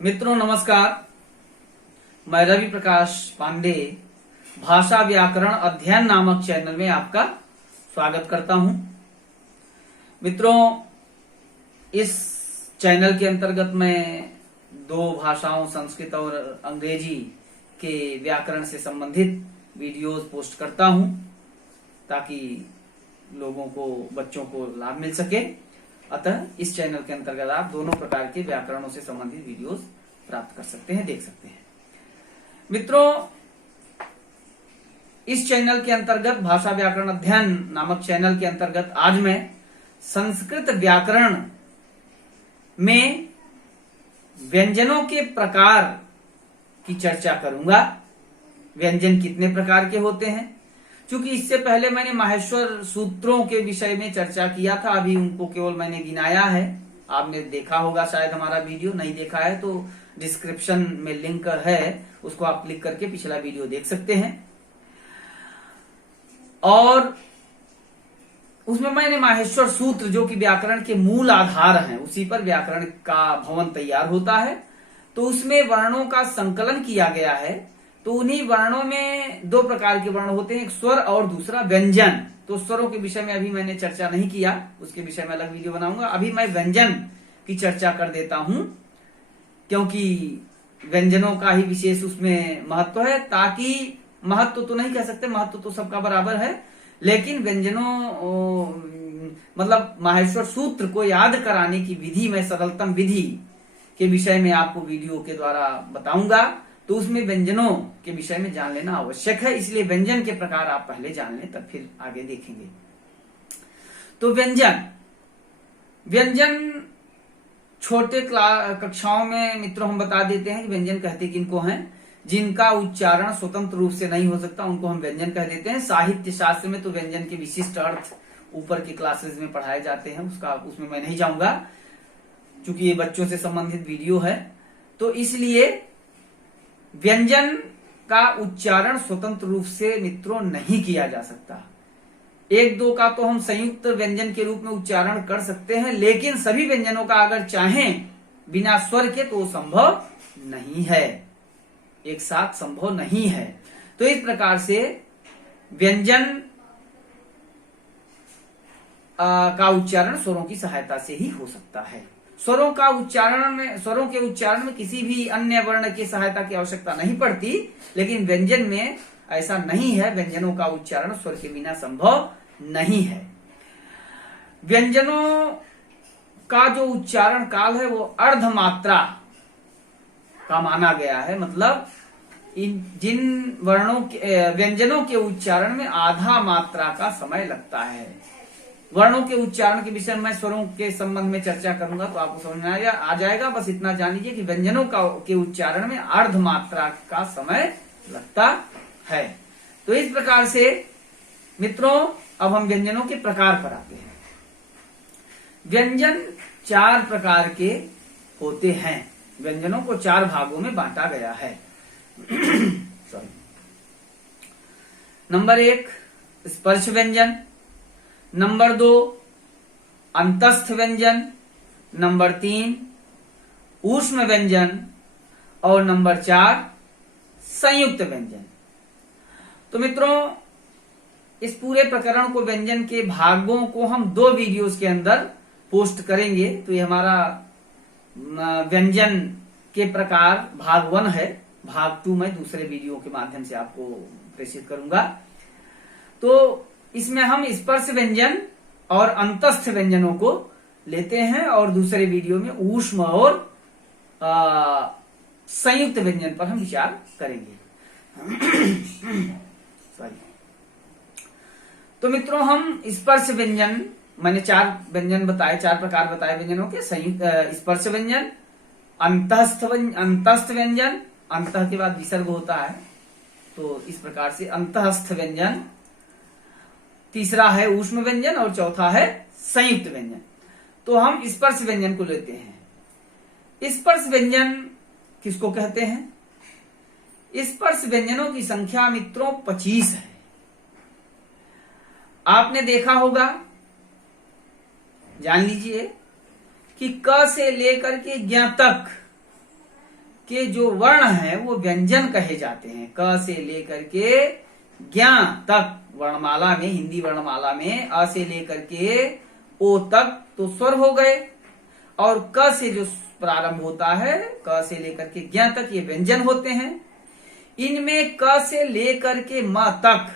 मित्रों नमस्कार। मैं रवि प्रकाश पांडे भाषा व्याकरण अध्ययन नामक चैनल में आपका स्वागत करता हूं। मित्रों, इस चैनल के अंतर्गत मैं दो भाषाओं संस्कृत और अंग्रेजी के व्याकरण से संबंधित वीडियोस पोस्ट करता हूं ताकि लोगों को, बच्चों को लाभ मिल सके। अतः इस चैनल के अंतर्गत आप दोनों प्रकार के व्याकरणों से संबंधित वीडियोस प्राप्त कर सकते हैं, देख सकते हैं। मित्रों, इस चैनल के अंतर्गत भाषा व्याकरण अध्ययन नामक चैनल के अंतर्गत आज मैं संस्कृत व्याकरण में व्यंजनों के प्रकार की चर्चा करूंगा। व्यंजन कितने प्रकार के होते हैं, क्योंकि इससे पहले मैंने माहेश्वर सूत्रों के विषय में चर्चा किया था, अभी उनको केवल मैंने गिनाया है। आपने देखा होगा शायद हमारा वीडियो, नहीं देखा है तो डिस्क्रिप्शन में लिंक है, उसको आप क्लिक करके पिछला वीडियो देख सकते हैं। और उसमें मैंने माहेश्वर सूत्र, जो कि व्याकरण के मूल आधार हैं, उसी पर व्याकरण का भवन तैयार होता है, तो उसमें वर्णों का संकलन किया गया है। तो उन्हीं वर्णों में दो प्रकार के वर्ण होते हैं, एक स्वर और दूसरा व्यंजन। तो स्वरों के विषय में अभी मैंने चर्चा नहीं किया, उसके विषय में अलग वीडियो बनाऊंगा। अभी मैं व्यंजन की चर्चा कर देता हूं, क्योंकि व्यंजनों का ही विशेष उसमें महत्व है। ताकि महत्व तो नहीं कह सकते, महत्व तो सबका बराबर है, लेकिन व्यंजनों मतलब माहेश्वर सूत्र को याद कराने की विधि, मैं सरलतम विधि के विषय में आपको वीडियो के द्वारा बताऊंगा। तो उसमें व्यंजनों के विषय में जान लेना आवश्यक है, इसलिए व्यंजन के प्रकार आप पहले जान लें, तब फिर आगे देखेंगे। तो व्यंजन छोटे कक्षाओं में मित्रों हम बता देते हैं कि व्यंजन कहते किनको हैं। जिनका उच्चारण स्वतंत्र रूप से नहीं हो सकता उनको हम व्यंजन कह देते हैं। साहित्य शास्त्र में तो व्यंजन के विशिष्ट अर्थ ऊपर की क्लासेस में पढ़ाए जाते हैं, उसमें मैं नहीं जाऊंगा, क्योंकि ये बच्चों से संबंधित वीडियो है। तो इसलिए व्यंजन का उच्चारण स्वतंत्र रूप से मित्रों नहीं किया जा सकता। एक दो का तो हम संयुक्त व्यंजन के रूप में उच्चारण कर सकते हैं, लेकिन सभी व्यंजनों का अगर चाहें बिना स्वर के तो संभव नहीं है, एक साथ संभव नहीं है। तो इस प्रकार से व्यंजन का उच्चारण स्वरों की सहायता से ही हो सकता है। स्वरों के उच्चारण में किसी भी अन्य वर्ण की सहायता की आवश्यकता नहीं पड़ती, लेकिन व्यंजन में ऐसा नहीं है। व्यंजनों का उच्चारण स्वर के बिना संभव नहीं है। व्यंजनों का जो उच्चारण काल है वो अर्धमात्रा का माना गया है, मतलब जिन व्यंजनों के उच्चारण में आधा मात्रा का समय लगता है। वर्णों के उच्चारण के विषय में मैं स्वरों के संबंध में चर्चा करूंगा, तो आपको समझ में आ जाएगा। बस इतना जान लीजिए कि व्यंजनों के उच्चारण में अर्ध मात्रा का समय लगता है। तो इस प्रकार से मित्रों, अब हम व्यंजनों के प्रकार पर आते हैं। व्यंजन 4 प्रकार के होते हैं। व्यंजनों को 4 भागों में बांटा गया है। सॉरी। नंबर 1 स्पर्श व्यंजन, नंबर 2 अंतस्थ व्यंजन, नंबर 3 ऊष्म व्यंजन और नंबर 4 संयुक्त व्यंजन। तो मित्रों, इस पूरे प्रकरण को, व्यंजन के भागों को हम 2 वीडियोस के अंदर पोस्ट करेंगे। तो ये हमारा व्यंजन के प्रकार भाग 1 है। भाग 2 मैं दूसरे वीडियो के माध्यम से आपको प्रेषित करूंगा। तो इसमें हम स्पर्श व्यंजन और अंतस्थ व्यंजनों को लेते हैं, और दूसरे वीडियो में ऊष्म और संयुक्त व्यंजन पर हम विचार करेंगे। सॉरी। तो मित्रों, हम स्पर्श व्यंजन, मैंने 4 व्यंजन बताए, 4 प्रकार बताए व्यंजनों के। संयुक्त स्पर्श व्यंजन, अंतस्थ व्यंजन, अंतः के बाद विसर्ग होता है, तो इस प्रकार से अंतस्थ व्यंजन, तीसरा है ऊष्म व्यंजन और चौथा है संयुक्त व्यंजन। तो हम स्पर्श व्यंजन को लेते हैं। स्पर्श व्यंजन किसको कहते हैं? स्पर्श व्यंजनों की संख्या मित्रों 25 है। आपने देखा होगा, जान लीजिए कि क से लेकर के ज्ञ तक के जो वर्ण हैं वो व्यंजन कहे जाते हैं। क से लेकर के ज्ञ तक वर्णमाला में, हिंदी वर्णमाला में अ से लेकर के ओ तक तो स्वर हो गए, और क से जो प्रारंभ होता है, क से लेकर के ज्ञ तक, ये व्यंजन होते हैं। इनमें क से लेकर के म तक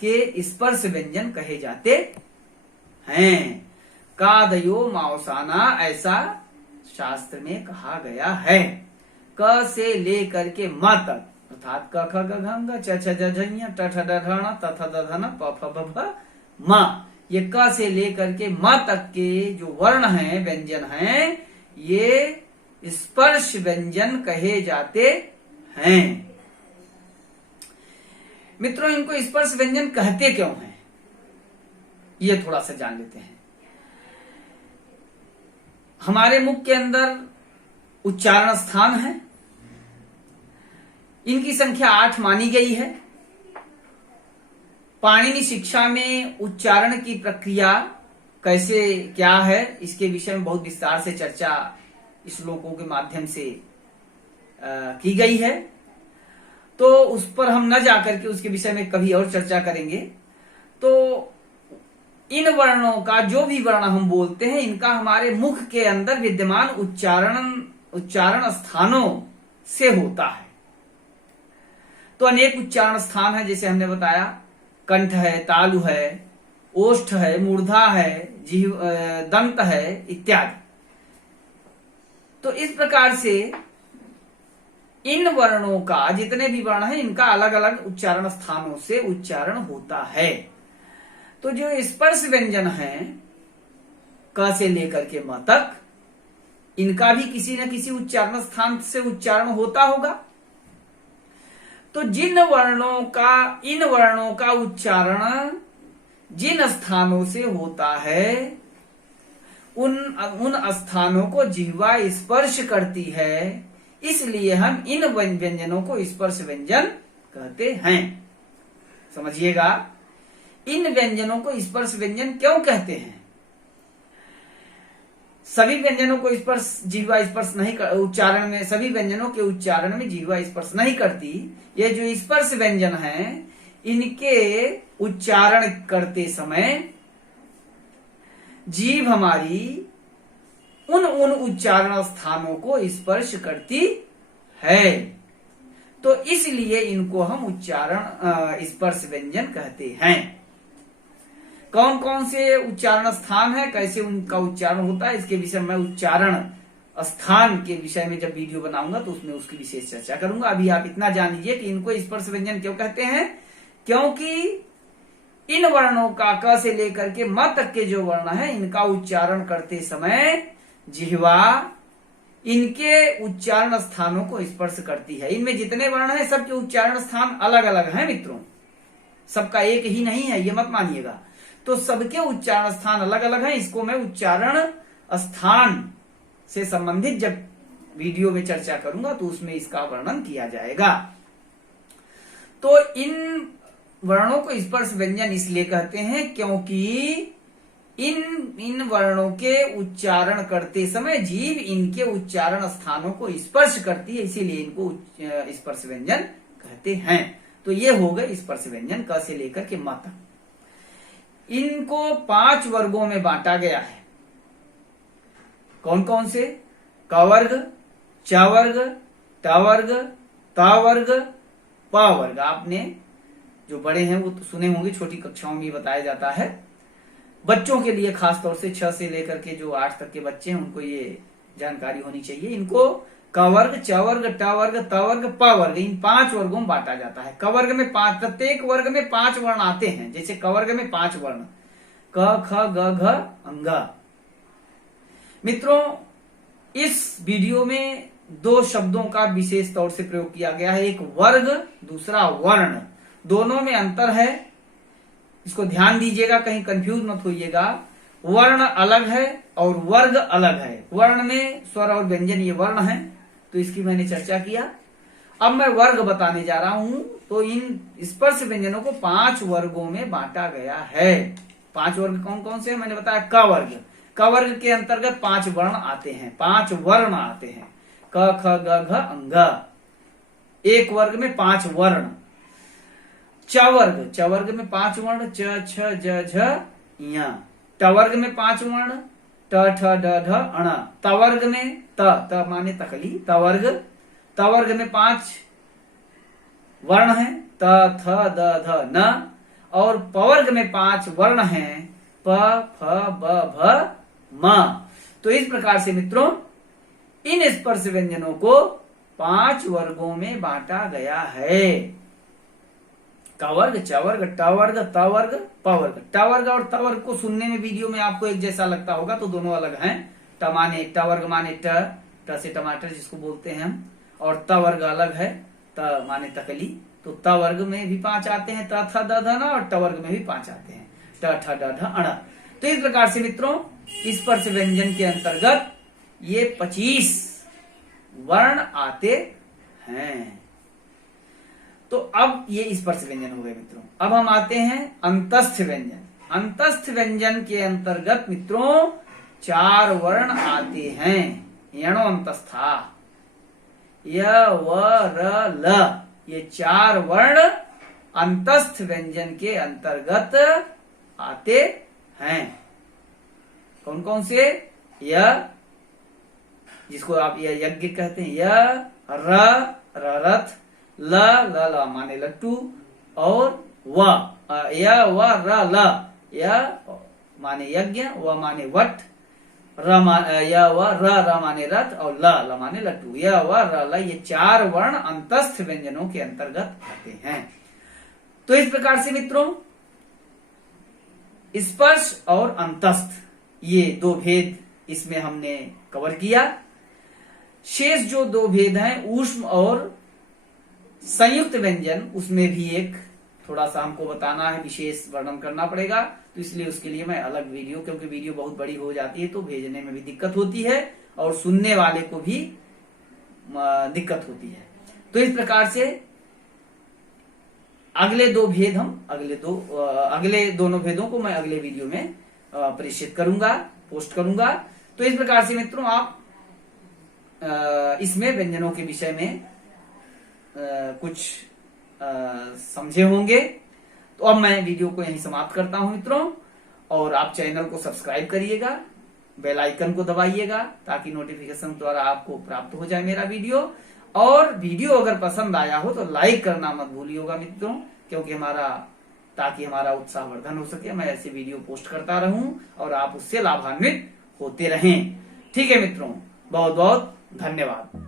के स्पर्श व्यंजन कहे जाते हैं। कादयो मावसाना, ऐसा शास्त्र में कहा गया है। क से लेकर के म तक, अर्थात क ख ग घ ङ छ छ ज झ ञ ट ठ ड ढ ण त थ द ध न प फ ब भ म, ये क से लेकर के म तक के जो वर्ण हैं, व्यंजन हैं, ये स्पर्श व्यंजन कहे जाते हैं। मित्रों, इनको स्पर्श व्यंजन कहते क्यों हैं, ये थोड़ा सा जान लेते हैं। हमारे मुख के अंदर उच्चारण स्थान है, इनकी संख्या 8 मानी गई है। पाणिनि शिक्षा में उच्चारण की प्रक्रिया कैसे क्या है, इसके विषय में बहुत विस्तार से चर्चा श्लोकों के माध्यम से की गई है, तो उस पर हम न जाकर के उसके विषय में कभी और चर्चा करेंगे। तो इन वर्णों का, जो भी वर्ण हम बोलते हैं, इनका हमारे मुख के अंदर विद्यमान उच्चारण स्थानों से होता है। तो अनेक उच्चारण स्थान है, जैसे हमने बताया, कंठ है, तालु है, ओष्ठ है, मूर्धा है, दंत है, इत्यादि। तो इस प्रकार से इन वर्णों का, जितने भी वर्ण हैं, इनका अलग अलग उच्चारण स्थानों से उच्चारण होता है। तो जो स्पर्श व्यंजन है, क से लेकर के म तक, इनका भी किसी न किसी उच्चारण स्थान से उच्चारण होता होगा। तो इन वर्णों का उच्चारण जिन स्थानों से होता है, उन स्थानों को जिह्वा स्पर्श करती है, इसलिए हम इन व्यंजनों को स्पर्श व्यंजन कहते हैं। समझिएगा, इन व्यंजनों को स्पर्श व्यंजन क्यों कहते हैं। सभी व्यंजनों को जिह्वा स्पर्श नहीं, उच्चारण में सभी व्यंजनों के उच्चारण में जिह्वा स्पर्श नहीं करती। ये जो स्पर्श व्यंजन हैं, इनके उच्चारण करते समय जीभ हमारी उन उच्चारण स्थानों को स्पर्श करती है, तो इसलिए इनको हम उच्चारण स्पर्श व्यंजन कहते हैं। कौन कौन से उच्चारण स्थान है, कैसे उनका उच्चारण होता है, इसके विषय में उच्चारण स्थान के विषय में जब वीडियो बनाऊंगा तो उसमें उसकी विशेष चर्चा करूंगा। अभी आप इतना जान लीजिए कि इनको स्पर्श व्यंजन क्यों कहते हैं, क्योंकि इन वर्णों का, क से लेकर के म तक के जो वर्ण है, इनका उच्चारण करते समय जिह्वा इनके उच्चारण स्थानों को स्पर्श करती है। इनमें जितने वर्ण हैं, सबके उच्चारण स्थान अलग अलग हैं मित्रों, सबका एक ही नहीं है, ये मत मानिएगा। तो सबके उच्चारण स्थान अलग अलग हैं। इसको मैं उच्चारण स्थान से संबंधित जब वीडियो में चर्चा करूंगा तो उसमें इसका वर्णन किया जाएगा। तो इन वर्णों को स्पर्श व्यंजन इसलिए कहते हैं क्योंकि इन वर्णों के उच्चारण करते समय जीभ इनके उच्चारण स्थानों को स्पर्श करती है, इसीलिए इनको स्पर्श व्यंजन कहते हैं। तो ये हो गए स्पर्श व्यंजन, क से लेकर के म तक। इनको 5 वर्गों में बांटा गया है। कौन कौन से? क वर्ग, च वर्ग, ट वर्ग, त वर्ग, प वर्ग। आपने जो बड़े हैं वो तो सुने होंगे, छोटी कक्षाओं में बताया जाता है। बच्चों के लिए खास तौर से 6 से लेकर के जो 8 तक के बच्चे हैं उनको ये जानकारी होनी चाहिए। इनको क वर्ग, च वर्ग, ट वर्ग, त वर्ग, प वर्ग, इन 5 वर्गों में बांटा जाता है। क वर्ग में 5, प्रत्येक वर्ग में 5 वर्ण आते हैं। जैसे क वर्ग में 5 वर्ण, क, ख, ग, घ, अंग। मित्रों, इस वीडियो में 2 शब्दों का विशेष तौर से प्रयोग किया गया है, एक वर्ग, दूसरा वर्ण। दोनों में अंतर है, इसको ध्यान दीजिएगा, कहीं कंफ्यूज मत होइएगा। वर्ण अलग है और वर्ग अलग है। वर्ण में स्वर और व्यंजन ये वर्ण है, तो इसकी मैंने चर्चा किया। अब मैं वर्ग बताने जा रहा हूं। तो इन स्पर्श व्यंजनों को 5 वर्गों में बांटा गया है। 5 वर्ग कौन कौन से हैं? मैंने बताया क वर्ग। क वर्ग के अंतर्गत 5 वर्ण आते हैं, 5 वर्ण आते हैं। क ख ग घ अंग। एक वर्ग में 5 वर्ण। चवर्ग में 5 वर्ण, च छ ज झ ञ। टवर्ग में 5 वर्ण, ट ठ ड ढ अण। तवर्ग में त माने तकली, तवर्ग में 5 वर्ण हैं, त थ द ध न। और पवर्ग में 5 वर्ण हैं, प फ ब भ म। तो इस प्रकार से मित्रों इन स्पर्श व्यंजनों को 5 वर्गों में बांटा गया है। कवर्ग, चवर्ग, टवर्ग, तवर्ग, पवर्ग। टवर्ग और तवर्ग को सुनने में वीडियो में आपको एक जैसा लगता होगा, तो दोनों अलग हैं। टवर्ग माने ट से टमाटर जिसको बोलते हैं हम, और तवर्ग अलग है, त माने तकली। तो तवर्ग में भी 5 आते हैं, त थ द ध न, और टवर्ग में भी 5 आते हैं, ट ठ ड ढ अण। तो इस प्रकार से मित्रों स्पर्श व्यंजन के अंतर्गत ये 25 वर्ण आते हैं। तो अब ये स्पर्श व्यंजन हो गए मित्रों। अब हम आते हैं अंतस्थ व्यंजन। अंतस्थ व्यंजन के अंतर्गत मित्रों 4 वर्ण आते हैं। यणो अंतस्था, य व र ल, ये 4 वर्ण अंतस्थ व्यंजन के अंतर्गत आते हैं। कौन कौन से? य, जिसको आप यज्ञ कहते हैं, य, र रथ, ल माने लट्टू, और व, य व र ल, य माने यज्ञ, व माने वट, य व र माने रथ, और ल माने लट्टू। य व र ल, ये 4 वर्ण अंतस्थ व्यंजनों के अंतर्गत आते हैं। तो इस प्रकार से मित्रों स्पर्श और अंतस्थ ये 2 भेद इसमें हमने कवर किया। शेष जो 2 भेद हैं ऊष्म और संयुक्त व्यंजन, उसमें भी एक थोड़ा सा हमको बताना है, विशेष वर्णन करना पड़ेगा। तो इसलिए उसके लिए मैं अलग वीडियो, क्योंकि वीडियो बहुत बड़ी हो जाती है तो भेजने में भी दिक्कत होती है और सुनने वाले को भी दिक्कत होती है। तो इस प्रकार से अगले 2 भेद हम अगले दोनों भेदों को मैं अगले वीडियो में प्रेषित करूंगा, पोस्ट करूंगा। तो इस प्रकार से मित्रों आप इसमें व्यंजनों के विषय में कुछ समझे होंगे। तो अब मैं वीडियो को यहीं समाप्त करता हूं मित्रों, और आप चैनल को सब्सक्राइब करिएगा, बेल आइकन को दबाइएगा ताकि नोटिफिकेशन द्वारा आपको प्राप्त हो जाए मेरा वीडियो। और वीडियो अगर पसंद आया हो तो लाइक करना मत भूलिएगा मित्रों, क्योंकि ताकि हमारा उत्साहवर्धन हो सके, मैं ऐसे वीडियो पोस्ट करता रहूं और आप उससे लाभान्वित होते रहें। ठीक है मित्रों, बहुत बहुत धन्यवाद।